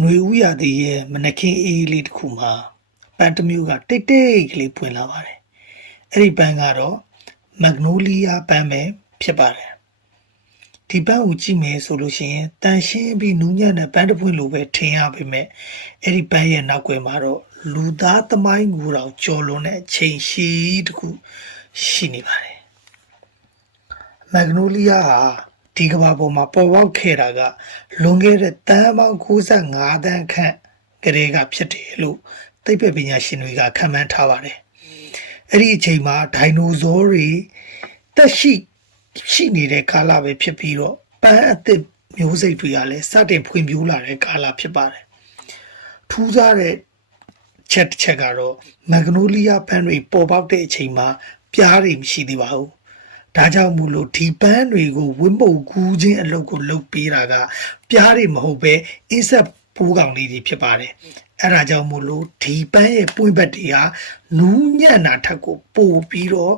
ຫນွေဥရသည်ရဲ့မနက်ခင်းအေးလေးတစ်ခုမှာပန်းတစ်မျိုးကတိတ်တိတ်ကလေးပွင့်လာပါတယ်။အဲ့ဒီပန်းကတော့မက်ဂနိုလီးယားပန်းပဲဖြစ်ပါတယ်။ဒီပန်းကိုကြည့်မယ်ဆိုလို့ရှိရင်တန်ရှင်းပြီးနူးညံ့တဲ့ပန်းတစ်ပွင့်လိုပဲထင်ရပေမဲ့အဲ့ဒီပန်းရဲ့နောက်ွယ်မှာတော့လူသားသမိုင်းကိုတော့ကြော်လွန်တဲ့အချိန်ရှည်တစ်ခုရှိနေပါတယ်။မက်ဂနိုလီးယားဟာဒီကမ္ဘာပေါ်မှာပေါ်ပေါက်ခဲ့တာကလွန်ခဲ့တဲ့တန်းပေါင်း95တန်းခန့်ကလေးကဖြစ်တယ်လို့သိပ္ပံပညာရှင်တွေကခန့်မှန်းထားပါတယ်။အဲ့ဒီအချိန်မှာဒိုင်နိုဆောတွေတက်ရှိနေတဲ့ကာလပဲဖြစ်ပြီးတော့ပန်းအသစ်မျိုးစိတ်တွေကလည်းစတင်ဖွံ့ဖြိုးလာတဲ့ကာလဖြစ်ပါတယ်။ထူးခြားတဲ့ချက်ကတော့မက်ဂနိုလီးယားပန်းတွေပေါ်ပေါက်တဲ့အချိန်မှာပြားတွေမရှိသေးပါဘူး။ဒါကြောင့်မို့လို့ဒီပန်းတွေကိုဝင်းပုတ်ကူးခြင်းအလုပ်ကိုလုပ်ပေးတာကပြားတွေမဟုတ်ပဲအင်းဆက်ပိုးကောင်လေးတွေဖြစ်ပါတယ်။အဲ့ဒါကြောင့်မို့လို့ဒီပန်းရဲ့ပွင့်ဘက်တွေဟာနူးညံ့တာထက်ကိုပိုပြီးတော့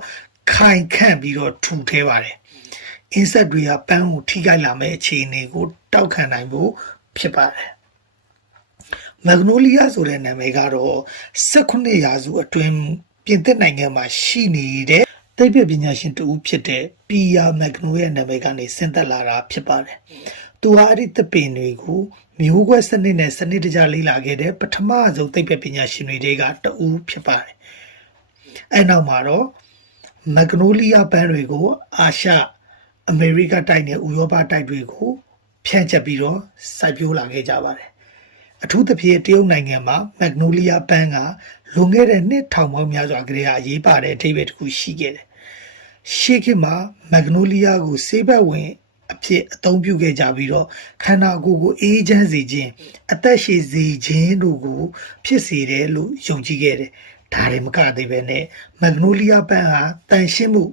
ခိုင်ခန့်ပြီးတော့ထူထဲပါတယ်။အင်းဆက်တွေကပန်းကိုထိခိုက်လာမဲ့အခြေအနေကိုတောက်ခံနိုင်ဖို့ဖြစ်ပါတယ်။မက်ဂနိုလီးယားဆိုတဲ့နာမည်ကတော့19ရာစုအတွင်းပြင်သစ်နိုင်ငံမှာရှိနေတဲ့သိပ္ပံပညာရှင်တူဖြစ်တဲ့ပီယာမက်ဂနိုရဲ့နာမည်ကနေဆင်းသက်လာတာဖြစ်ပါတယ်။သူဟာအဲ့ဒီသစ်ပင်တွေကိုမျိုးကွဲစနစ်နဲ့စနစ်တကျလေ့လာခဲ့တဲ့ပထမဆုံးသိပ္ပံပညာရှင်တွေကတူဖြစ်ပါတယ်။အဲ့နောက်မှာတော့မက်ဂနိုလီးယားပန်းတွေကိုအာရှအမေရိကတိုက်နဲ့ဥရောပတိုက်တွေကိုဖြန့်ကျက်ပြီးတော့စိုက်ပျိုးလာခဲ့ကြပါတယ်။အထူးသဖြင့်တရုတ်နိုင်ငံမှာမက်ဂနိုလီးယားပန်းကလွန်ခဲ့တဲ့နှစ်ထောင်ပေါင်းများစွာကတည်းကအရေးပါတဲ့အဓိပ္ပာယ်တစ်ခုရှိခဲ့တယ်။ရှေးခေတ်မှာမက်ဂနိုလီးယားကိုဆေးဘက်ဝင်အဖြစ်အသုံးပြုခဲ့ကြပြီးတော့ခန္ဓာကိုယ်ကိုအေးချမ်းစေခြင်းအသက်ရှည်စေခြင်းတို့ကိုဖြစ်စေတယ်လို့ယုံကြည်ခဲ့တယ်။ဒါတွေမကသေးပဲနဲ့မက်ဂနိုလီးယားပန်းဟာတန်ရှင်းမှု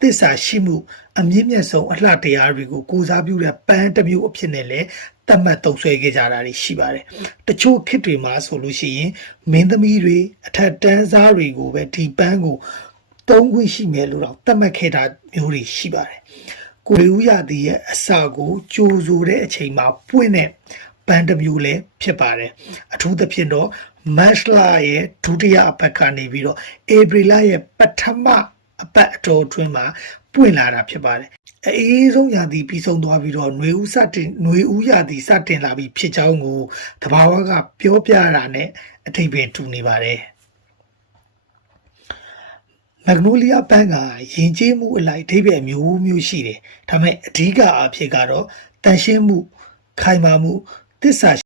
သစ္စာရှိမှုအမြင့်မြတ်ဆုံးအလှတရားတွေကိုကိုးစားပြုတဲ့ပန်းတစ်မျိုးအဖြစ်နဲ့လည်းသတ်မှတ်သုံးစွဲခဲ့ကြတာရှိပါတယ်။တချို့ခေတ်တွေမှာဆိုလို့ရှိရင်မင်းသမီးတွေအထက်တန်းစားတွေကိုပဲဒီပန်းကိုသုံးခွင့်ရှိမယ်လို့တော့သတ်မှတ်ခဲ့တာမျိုးတွေရှိပါတယ်။ကိုရီးယားသည်ရဲ့အစာကိုကြိုးဆိုတဲ့အချိန်မှာပွင့်တဲ့ပန်းတစ်မျိုးလည်းဖြစ်ပါတယ်။အထူးသဖြင့်တော့မတ်လရဲ့ဒုတိယအပတ်ကနေပြီးတော့ဧပြီလရဲ့ပထမအပတ်အတော်အတွင်းမှာပွင့်လာတာဖြစ်ပါတယ်။အေးဆုံးရာသီပြီးဆုံးသွားပြီးတော့ຫນွေဥရာသီစတင်လာပြီးဖြစ်ကြောင်းကိုတဘာဝကပြောပြတာနဲ့အထိပ္ပယ်တူနေပါတယ်။မက်ဂနိုလီးယားပန်းကယဉ်ကျေးမှုအလိုက်အဓိပ္ပာယ်မျိုးရှိတယ်။ဒါပေမဲ့အဓိကအဖြစ်ကတော့တန်ရှင်းမှုခိုင်မာမှုသစ္စာ